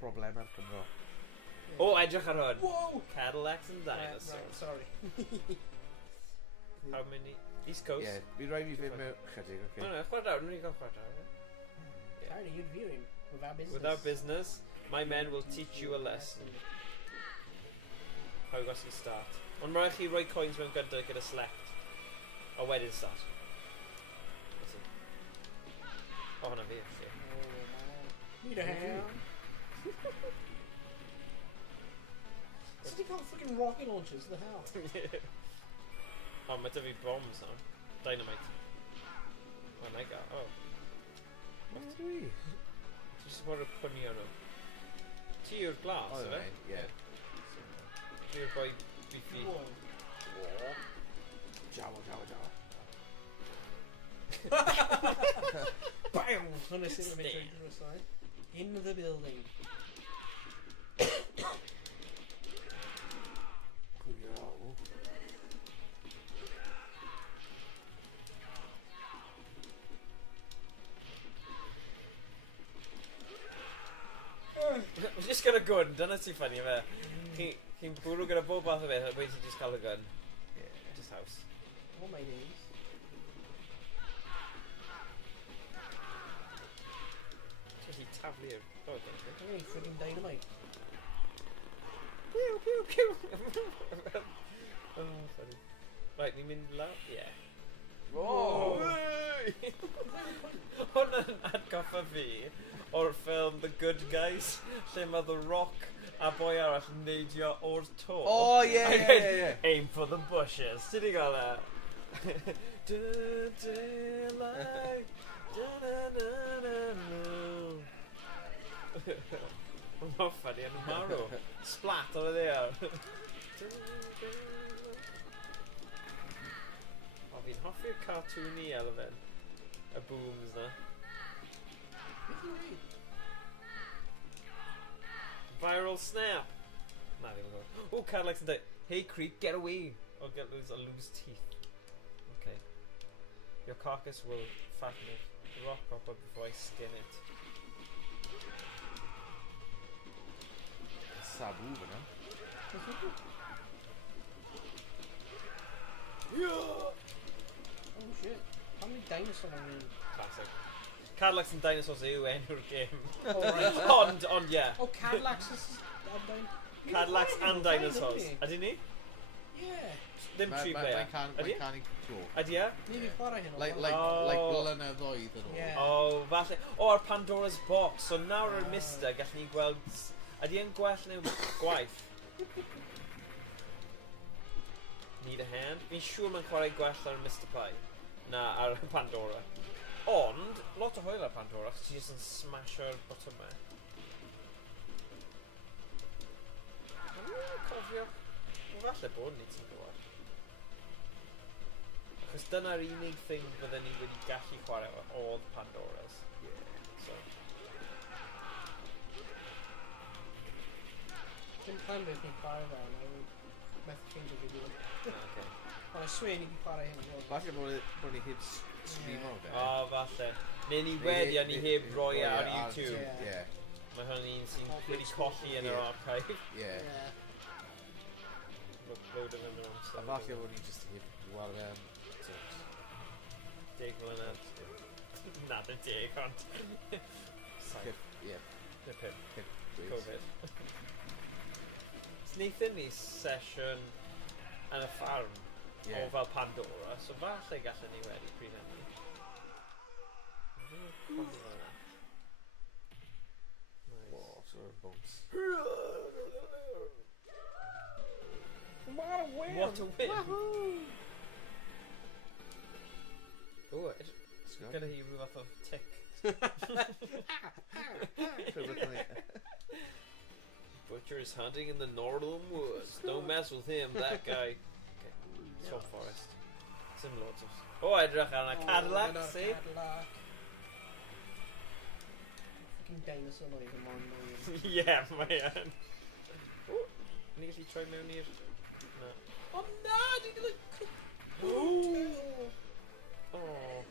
problemau Cymro. O, edrych ar hwn. Whoa! Cadillacs and Dinosaurs. Right, sorry. How many? East Coast? Ie, mi rhaid i fynd mewn chydig, oce? No, chwarae awr, nhw'n gael chwarae awr. Sorry, you'd view him without business. Without business, my men will teach you a lesson. How you got to start. Ond mae'n rhaid chi rhoi coins mewn gyda select. A wedyn start. O, hwnna fi, actually. Need a hand. So they got fucking rocket launchers, the hell? O, mae dy fi bombs now. Dynamite. Oh my god, oh. What do we? Just want to pwnio nhw. Ti yw'r glas, O, yfe? ie. Ti yw'r boi beefy. Jawa. BAM! Hwnna sy'n mynd trwy'r side. In the building. I'm just gonna gun, dyna ti ffynnu fe. Chi'n bwrw gyda bob bath o beth, a bwyd ti'n just cael y gun. Just house. All my days. Just i taflu'r... O, dyna chi. Hey, friggin' dynamite. Pew, pew, pew! Oh, funny. Right, ni'n mynd la? Yeah. Oh! Hwna'n atgoffa fi o'r ffilm The Good Guys, lle mae The Rock a boi arall yn neidio o'r to. Oh, yeah. Aim for the bushes. Ti di gael e? Mae'n ffynnu yn marw. Splat o'r ddear. O, fi'n hoffi'r cartoony elfen. Y booms na. Viral snap. Nah, ddim yn gwybod. Oh, Cadillacs and Dinosaurs. Hey, creep, get away. Or get loose or lose teeth. Okay. Your carcass will fatten it. Rock proper before I skin it. Sabu fyna. Oh shit. How many dinosaurs are in? Classic. Cadillacs and Dinosaurs yw enw'r game. Oh, right. Ond, yeah. Oh, Cadillacs is... Cadillacs and Dinosaurs. Ydy ni? Yeah. Ddim tri player. Mae'n canu clo. Ydy e? Ni fi chwarae hyn o Like blynyddoedd yn ôl. Yeah. O, falle. O, ar Pandora's Box. So nawr ar Mister, gallwn ni gweld... Ydy e'n gwell neu gwaith? Need a hand? Fi'n siŵr mae'n chwarae gwell ar Mr Pie. Na, ar Pandora. Ond, lot o hwyl ar Pandora, chos ti jyst yn smasho'r botymau. Cofio. Falle bod ni ti'n gwybod. Achos dyna'r unig thing fydden ni wedi gallu chwarae oedd Pandora's. So. Dim plan beth ni'n chwarae fe, na i methu change o fideo. Okay. Ond I swear ni fi chwarae hyn. Falle bod ni heb streamo fe. O, falle. Neu ni wedi a ni heb roi ar YouTube. Ie. Mae hwn un sy'n wedi colli yn yr archive. Ie. Upload yn yr amser. A falle bod ni jyst heb gweld 10 mlynedd. Na, ddim 10, ond... Ie. Neu 5. Covid. Sneithon ni sesiwn yn y ffarm o fel Pandora, so falle gallwn ni wedi pryd hynny. Wow, sort of bumps. What a win! What a win! Wahoo! Ooh, gyda hi rhyw fath o tic. Butcher is hunting in the northern woods. Don't mess with him, that guy. Okay, Swamp Forest. Some loads of... Oh, edrych ar yna Cadillac, see? Cadillac. Fucking dinosaur not even more annoying. Yeah, mae yn. O, ni gallu troi mewn i'r... Na. Oh na, dwi'n gael... Oh.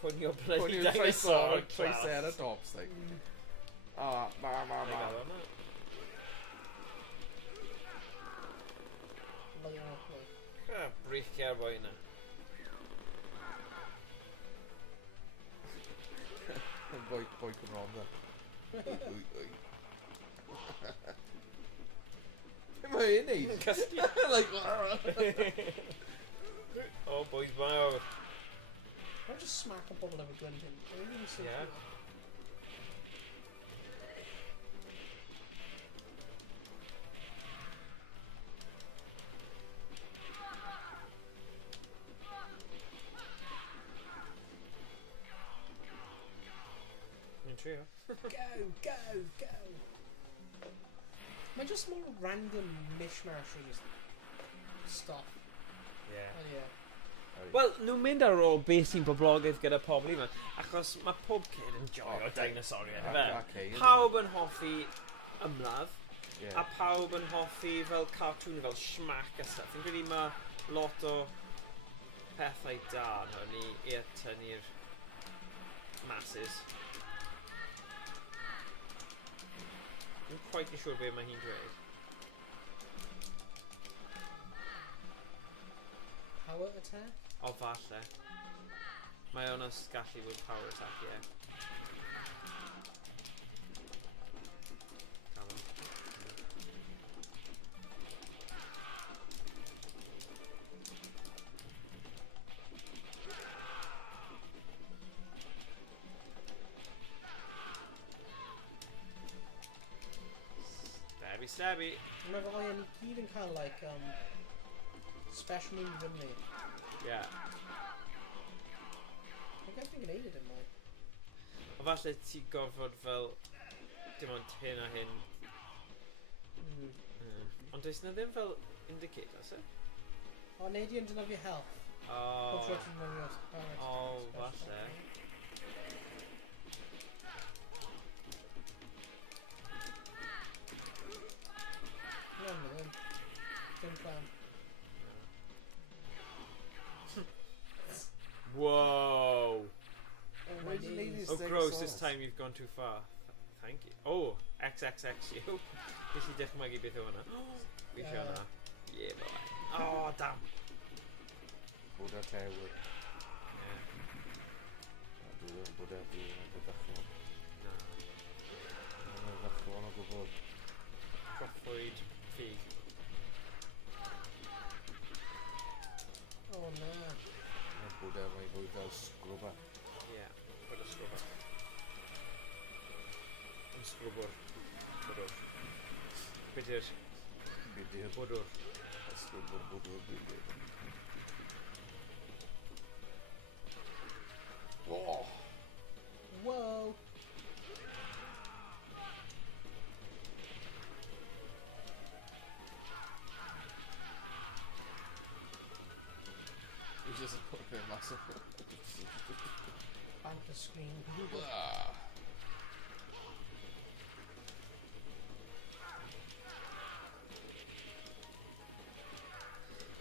putting your bloody Putting your dinosaur Triceratops, like. Ah, ma. Like, okay. Breichiau'r boi yna. Boi Cymraeg da. Wy. Be mae hyn neud? Cysgu. Like, O, boys mawr. I'll just smack a bubble every glint in. I really see Yeah. Yn trio. Go! Mae just more random mishmash of just stuff. Yeah. Oh yeah. Wel, nhw'n mynd ar ôl beth sy'n boblogaeth gyda pobl ifanc, achos mae pob kid yn joio dinosauriaid, fe? Pawb yn hoffi ymladd, a pawb yn hoffi fel cartoon fel Schmack a stuff. Fi'n credu mae lot o pethau da ni i'r tynnu'r masses. Dwi'n quite yn siŵr be mae hi'n dweud. Power attack? O, falle. Mae o'n gallu bod power attack, ie. Stabby. Mae fe Owain i gyd yn cael, like, special move yn ni. Yeah. I don't think gwneud yn mwy. O falle ti gorfod fel dim ond hyn a hyn. Ond does na ddim fel indicator, se? O, neud i yn dynnu fi health. O, O, falle. No, no, ddim. Dim plan. Whoa! Oh, Why did you need Oh, these gross, things this on? time you've gone too far. Thank you. Oh, XXX you. Nes i dychmygu beth yw hwnna. Fi eisiau hwnna. Yeah, boy. Oh, damn. Bwda tewyr. Yeah. Bwda ddechrau. Na. Ddechrau o gwbl. Proffwyd ffug. Oh, na. Bwda mae fwy fel sgrwba. Yeah, bod y sgrwbr. Yn sgrwbr. Bwdwr. Bydy'r Bydy'r bwdwr. sgrwbwr bydy'r. Oh! Whoa! He's just put a bit massive. Bank the screen. Ah!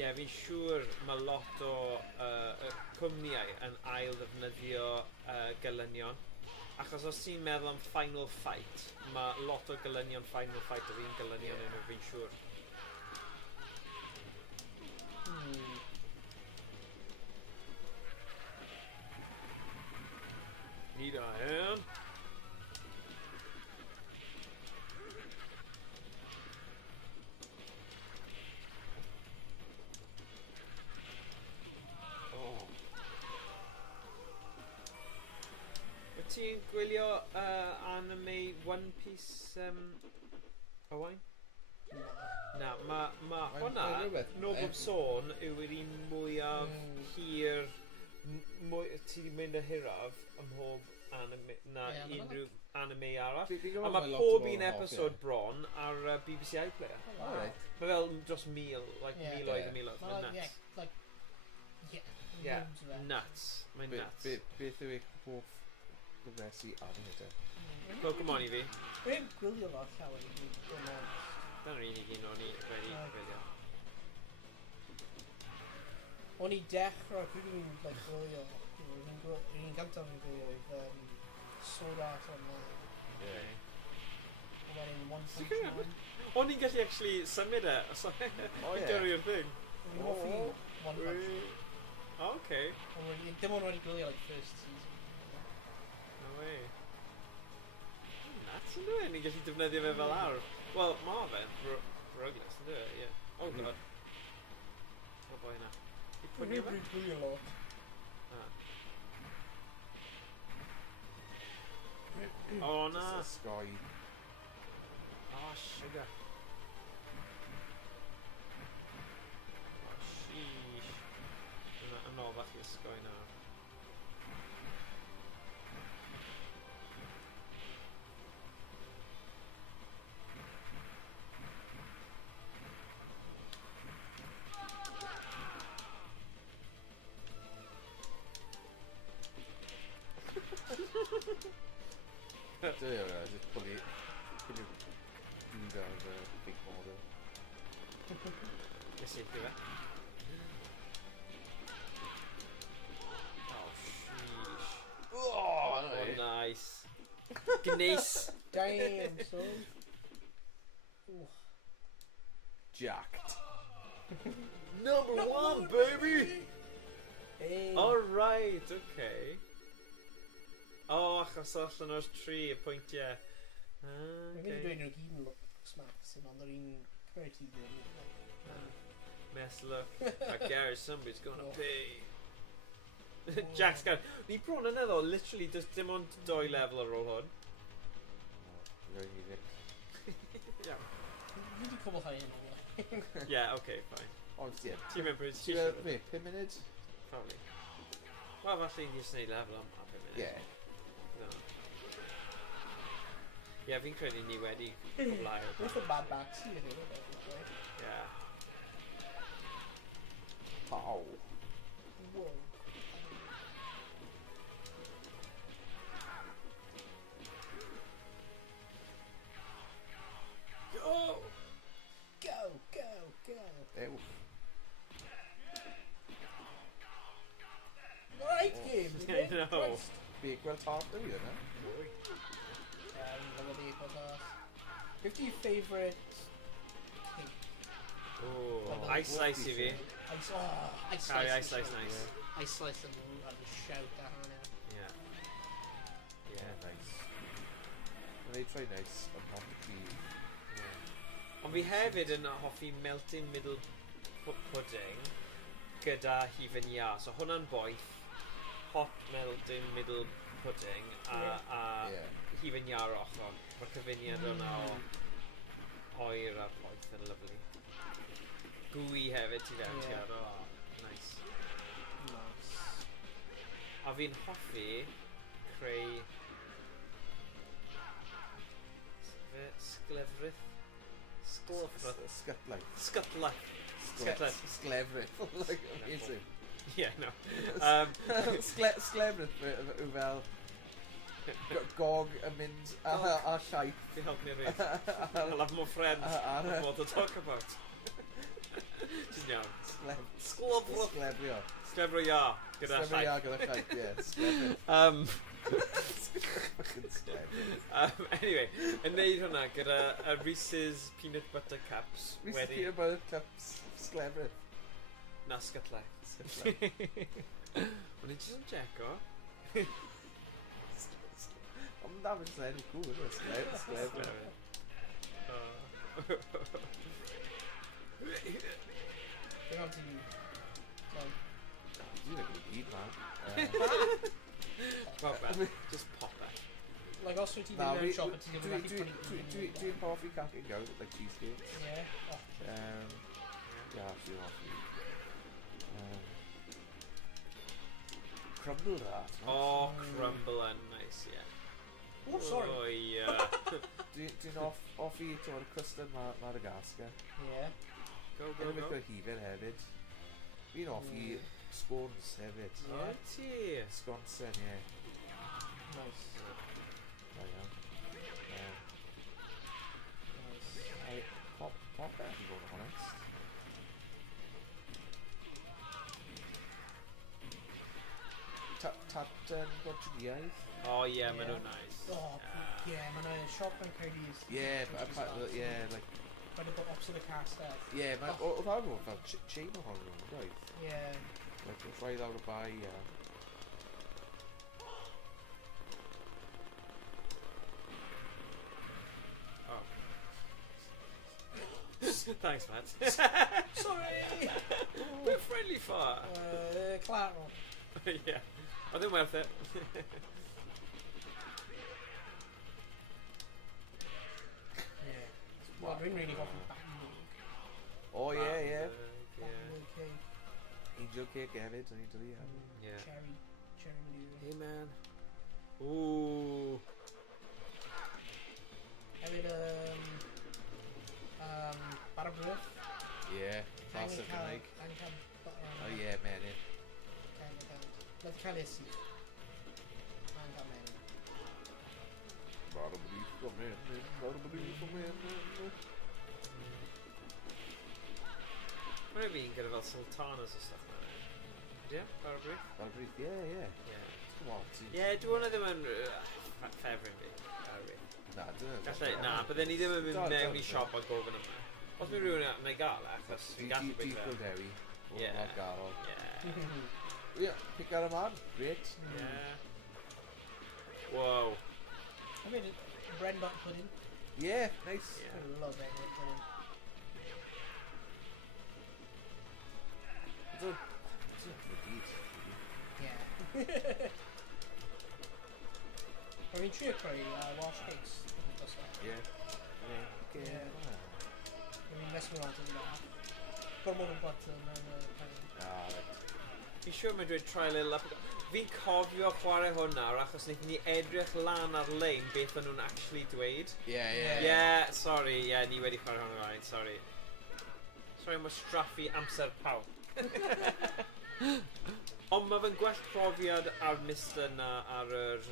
Ie, fi'n siŵr mae lot o y cwmnïau yn ail ddefnyddio gelynion. Achos os ti'n meddwl am Final Fight, mae lot o gelynion Final Fight o fi'n gelynion yn fi'n siŵr. Need a hand. Oh! Wyt ti'n gwylio anime One Piece Owain? Na, ma hwnna, no bob sôn, yw yr un mwyaf hir, ti di mynd y hiraf ym mhob anime, na unrhyw anime arall. A mae pob un episod bron ar BBC iPlayer. Alright. Mae fel dros mil, like miloedd a miloedd, mae'n nuts. Yeah, nuts, mae'n nuts. Beth yw eich hoff gyfresu arni te? Pokemon i fi. Dwi'n gwylio fo llawer i fi. Dyna'r unig un o'n i wedi gwylio. O'n i dechrau, pryd dwi'n gwylio Rwy'n gyntaf yn gwylio oedd Sword Art Online. Yeah. A wedyn One Punch Man. O'n i'n gallu actually symud e. So, Oh, I'd yeah. gyrru'r thing. Rwy'n hoffi One Punch Man. Oh, okay. Dim ond wedi gwylio like first season. No way. Nuts yn dweud, ni'n gallu defnyddio fe fel awr. Wel, ma fe'n rugless yn dweud, ie. Oh god. O boi na. I pwynio fe? Rwy'n gwylio lot. Ah. Oh na. Just a sky. Oh, sugar. Oh, sheesh. Yn ôl bach i ysgoi nawr. Just put your dude out of the big model. Nes i chi fe? Oh, sheesh. Oh, Oh, nice. Gneis. Damn, son. Ooh. Jacked. Number one, baby! Hey. Alright, okay. Oh, achos allan o'r tri, y pwyntiau. Dwi'n Okay. dweud nhw gyd yn look smacks yn ond yr un cymryd ti ddim. Mess look. I guarantee somebody's gonna Oh. pay. Jack's going, ni bron yn eddo, literally, does dim ond 2 level ar ôl hwn. Very music. Yeah. Fi wedi cwbl hynny yn ôl. Yeah, okay, fine. Oh, yeah. Ti'n mynd bryd Ti'n meddwl, me, 5 munud? Probably. Wel, falle ni'n just neud level am 5 munud. Yeah. No. Yeah, fi'n credu ni wedi cwblhau. Wrth o bad backseat yn ôl. Yeah. Pow. Whoa. Go! Go, go, go. Ew. Right Oh. game. I know. Bakewell tart yw yna. What's your favourite cake? Oh, ice slice i fi. Ice Carry slice. ice slice nice. Ice slice yn shout a hana. Yeah. Yeah, Yeah. nice. When they try nice, I'm happy. Yeah. Ond fi hefyd yn hoffi melting middle pudding gyda hufen iâ. So hwnna'n boeth, hot melting middle pudding a Yeah. hufen iâ ar ochr. Mae'r cyfuniad o'na o oer a poeth yn lyflu. Gwy hefyd ti fewn ti ar o. Nice. Nice. A fi'n hoffi creu sglefrydd. Scutlight. Sgutlaeth. Sgutlaeth. Sglefrith. Like, amazing. Yeah, no. Sglefrith yw fel gog yn mynd a siaith. Can help me read. I'll have more friends. More to talk about. Ti'n iawn. Sglefro. Sglefrio. Sglefro ia. Gyda Sglefrio llai. gyda llaeth, yeah. Sglefrio. Fucking sglefrio. Anyway, yn neud hwnna gyda Reese's Peanut Butter Cups. Reese's Peanut Butter Cups. Sglefrio. Na sgutlaeth. O'n i'n just yn checo. Ond da fi'n sain i gŵr, sglefrio. Hang on to you. Sorry. Dwi'n gwybod gyd, man. Well, just pop it. Like, os wyt ti Na, ddim yn siop, ti'n gyfnod i dwi'n hoffi cacen gael, like cheesecake. Yeah. Oh, Yeah, dwi'n hoffi. Crumble that. Oh, crumble and nice, yeah. oh, sorry. Oh, yeah. Dwi'n hoffi to'r crystal Madagascar. Yeah. Go, go, Dwi'n go. licio hifen hefyd. Fi'n hoffi scones hefyd. Oh, ti. Sconsen, ie. Nice. Da iawn. Nice. Pop e, i fod yn honest. Portuguese. Oh yeah, maen Yeah. nhw'n nice. Oh, yeah, mae'n siop yn Cymru. Yeah, but apparently, yeah, like, Mae'n bod opposite y castell. yeah, man, oedd ar nhw fel chain o hon nhw, right? Yeah. Like, it's right out of by, Oh. Thanks, Matt. Sorry! We're friendly fire. Claro. Yeah. I think worth it. Yeah. Well, dwi'n really hoffi Batman. Oh, yeah, yeah. Yeah. Batman cake. Angel cake hefyd, o'n i'n dod i am. Yeah. Cherry Madeira. Hey man. Ooh. Hefyd, Barabruff. Yeah, massive Cymraeg. Oh, yeah, man, it. Mae'n cael ei syth. Mae'n cael mewn. Mae'n fi'n gyda fel sultanas o stuff na. Yeah, Barabruff. Barabruff, yeah, yeah. Yeah. Come on, Yeah, dwi'n ddim yn ffefryn fi. Barabruff. Na, dyna. Gallai, na, bydden ni ddim yn mynd mewn I siop a gofyn yma. Os mae rhywun yn ei gael e, achos fi'n gallu Deep byd fe. Dewi. Yeah. O'r garol. Yeah. Yeah, pick ar y man. Great. Yeah. Whoa. Hefyd, bread and butter pudding. Yeah, nice. Yeah. I love bread and butter pudding. Yeah. Fi'n trio creu wash cakes. Yeah. Yeah. Fi'n messing around with that. Gormod o butter mewn pan. Ah, right. Fi'n siŵr mae'n dweud try a little up. Fi'n cofio chwarae hwn nawr achos wnaethon ni edrych lan ar-lein beth o'n nhw'n actually dweud. Yeah, yeah. Yeah, sorry, yeah, ni wedi chwarae hwn o'r sorry. Sorry, mae straffu amser pawb. Ond mae fe'n gwell profiad ar Mr na ar yr...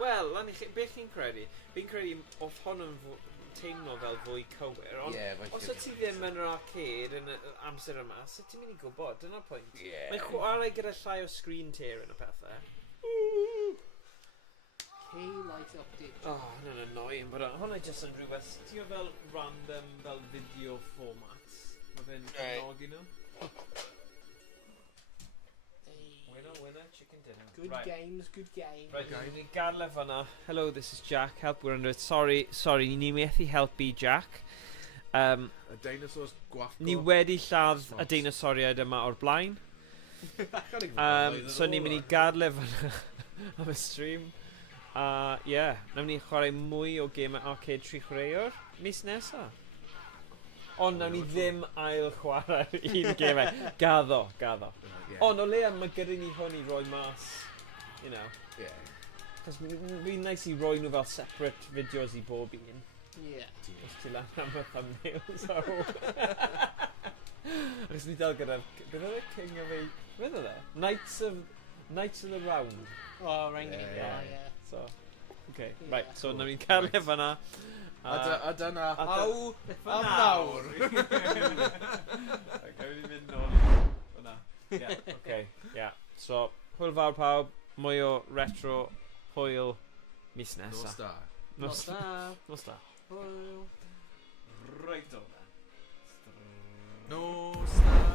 Wel, beth chi'n credu? Fi'n credu oedd hon yn teimlo fel fwy cywir, ond os o ti ddim yn yr arcêd yn y amser yma, sut ti'n mynd I gwybod? Dyna'r pwynt. Yeah. Mae'n chwarae gyda llai o screen tear yn y pethau. K-light update. Oh, hwnna'n annoying, but hwnna jyst yn rhywbeth. Ti'n fel random, fel video formats. Mae fe'n cefnogi nhw. Winner, chicken dinner. Good games, good games. Right, ni'n gadle fanna. Hello, this is Jack. Help, we're under it. Sorry, ni methu helpu Jack. Y dinosaurs gwaffgo. Ni wedi lladd y dinosauriaid yma o'r blaen. So ni'n mynd I gadle fanna am y stream. Yeah, nawn ni chwarae mwy o gêm arcade 3 chwaraewr mis nesa. Ond nawn ni ddim ail chwarae un gemau. Gaddo. Ond o leia mae gyda ni hwn I roi mas, you know. Yeah. Cos fi'n nice I roi nhw fel separate videos I bob un. Yeah. Os ti lan am y thumbnails ar ôl. Achos ni dal gyda... Beth oedd y king of a... Beth oedd e? Knights of the Round. Oh, ring Yeah. So, okay, Yeah. right. So, nawn ni'n cael e fanna. A dyna... Aw, am nawr. Gawn ni mynd nôl. Fanna. Yeah, okay, yeah. So, hwyl fawr pawb, mwy o retro, hwyl, mis No nesa. star. Nos da. Hwyl. Right on then. No star.